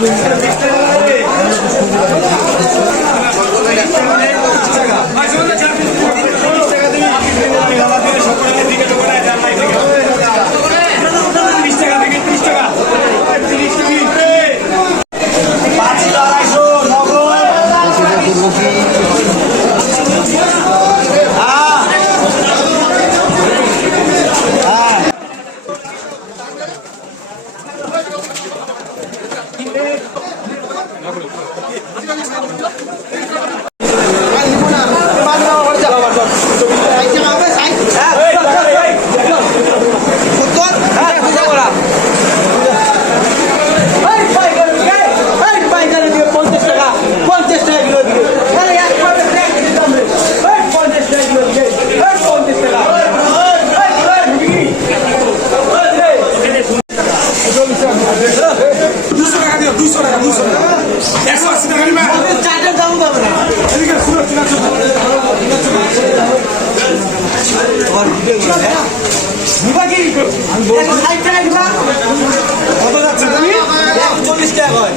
Gracias. ええ。একশো আশি টাকা নিবে দাম পাবে না এদিকে শুনো ঠিক আছে কত চল্লিশ টাকা হয়